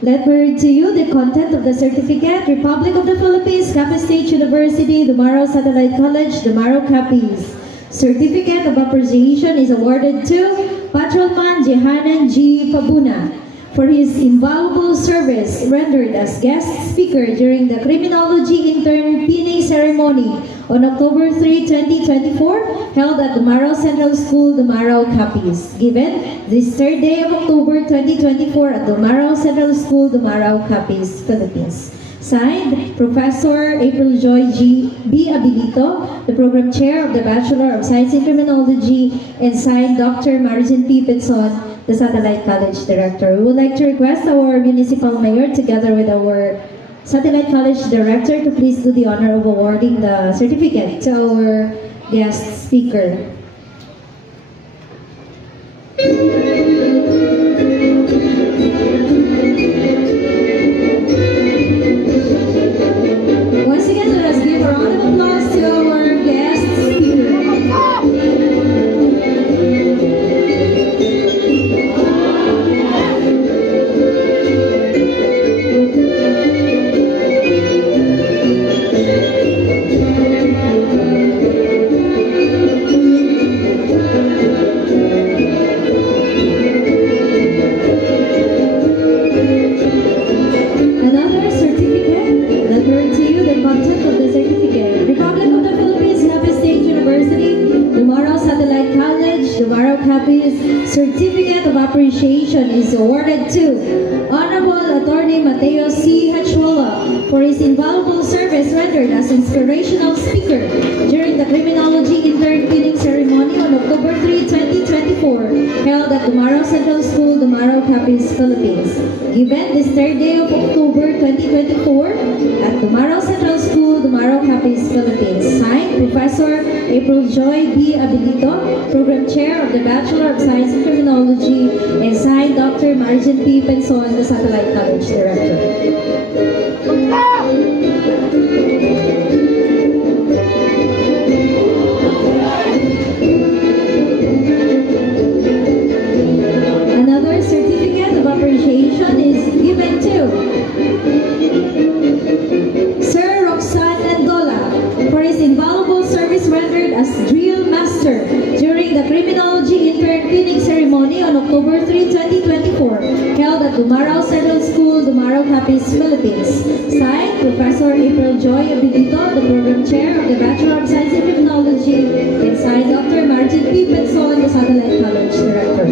Let me read to you the content of the certificate. Republic of the Philippines, Capiz State University, Dumaro Satellite College, Dumaro Capiz. Certificate of Appreciation is awarded to Patrolman Jehanan G. Pabuna for his invaluable service rendered as guest speaker during the Criminology Intern Pinning Ceremony on October 3, 2024, held at Dumaro Central School, Dumaro, Capiz. Given this 3rd day of October 2024 at Dumaro Central School, Dumaro, Capiz, Philippines. Signed, Professor April Joy B. Abilito, the Program Chair of the Bachelor of Science in Criminology, and signed Dr. Margin P. Pinson, the Satellite College Director. We would like to request our Municipal Mayor together with our Satellite College Director to please do the honor of awarding the certificate to our guest speaker. Once again, let us give a round of applause to our guest speaker. Certificate of Appreciation is awarded to Honorable Attorney Mateo C. Hachuela for his invaluable service rendered as inspirational speaker during the Criminology Intern Pinning Ceremony on October 3, 2024, held at Dumaro Central School, Dumaro, Capiz, Philippines. Given this 3rd day of October 2024 at Dumaro Central School, Dumaro, Capiz, Philippines. Signed, Professor April Joy B. Abilito, Program Chair of the Bachelor of Science in Criminology, and signed Dr. Margin P. Pinson, the Satellite College Director. Another certificate of appreciation is given to Sir Roxanne Andola for his invaluable service rendered as drill master during the Criminology Intern Pinning Ceremony on October 3, 2024, held at Dumaro Central School, Dumaro, Capiz, Philippines. Signed, Professor April Joy Abilito, the Program Chair of the Bachelor of Science in Criminology, and signed Dr. Margin P. Pinson, the Satellite College Director.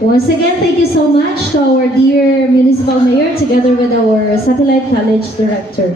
Once again, thank you so much to our dear Municipal Mayor together with our Satellite College Director.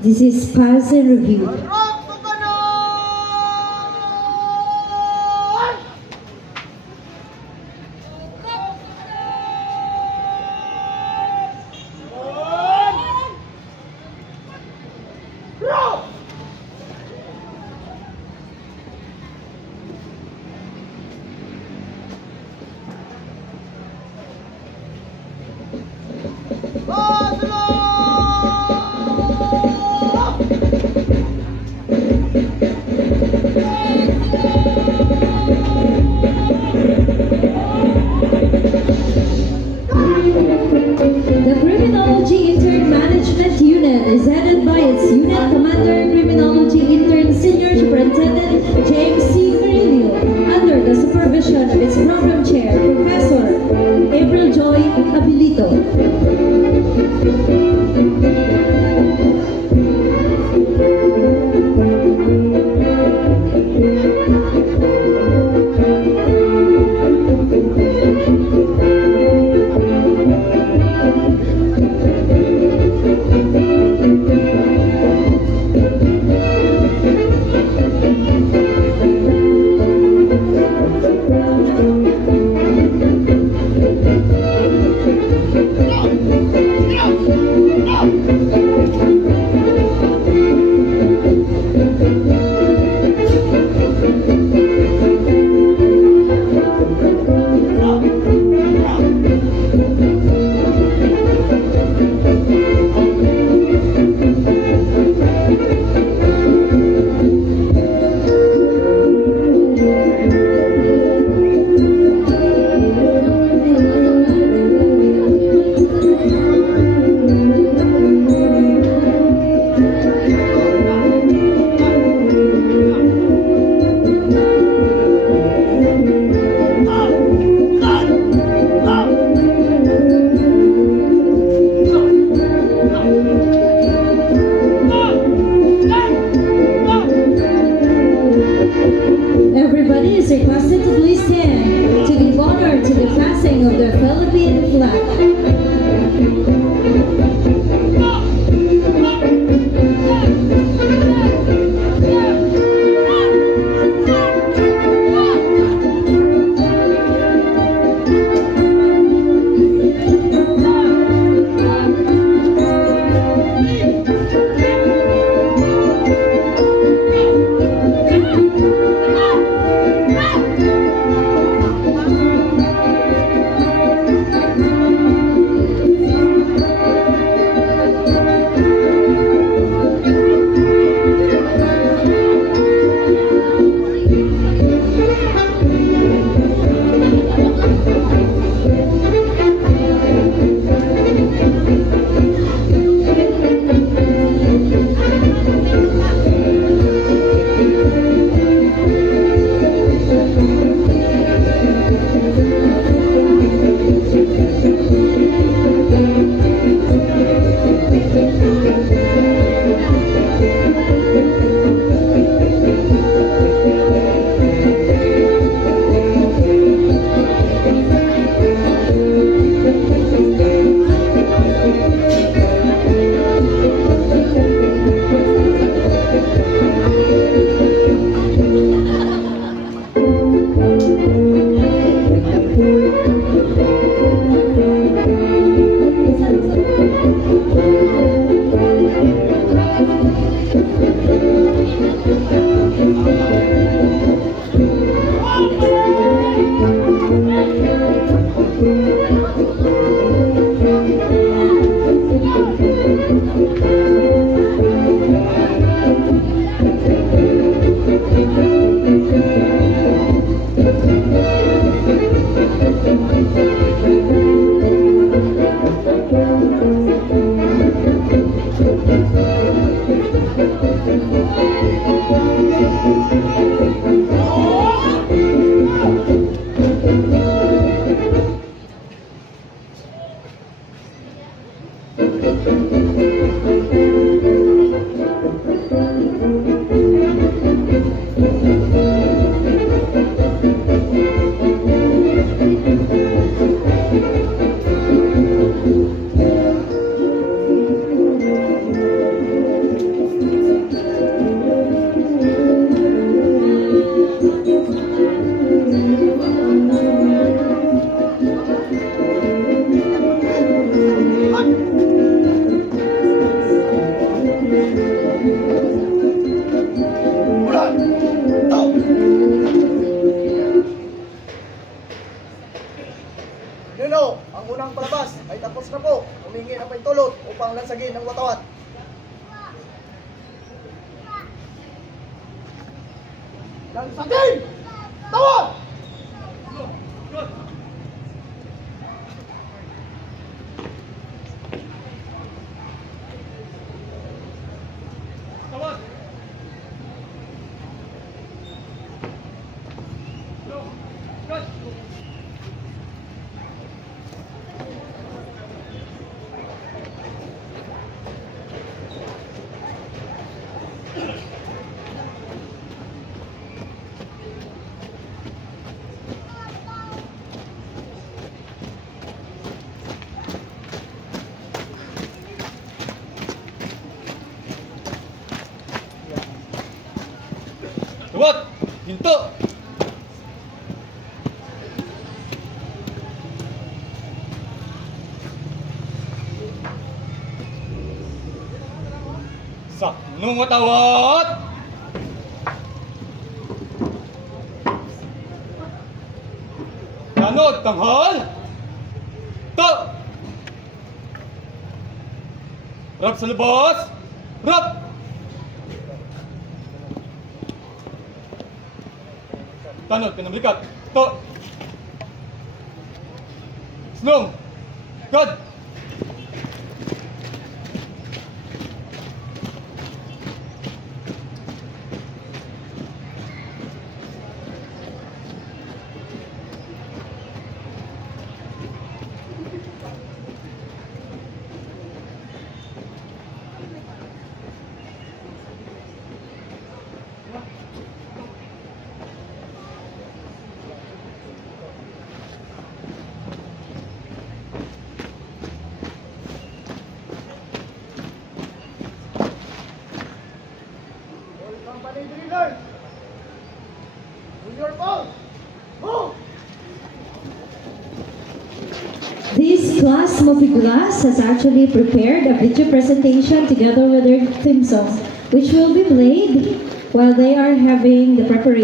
This is Pause and Review. Nino, ang unang palabas ay tapos na po. Humingi ng pahintulot upang lansagin ang watawat. Lansagin! Tawag! Tawag! Tawag! Hinto! Sa nung watawat! Kanod tanghal! To! Rap sa labas! Rap! Tanod, pinamlikat. To! Snung! God! This class, Mopiglas, has actually prepared a video presentation together with their theme song, which will be played while they are having the preparation.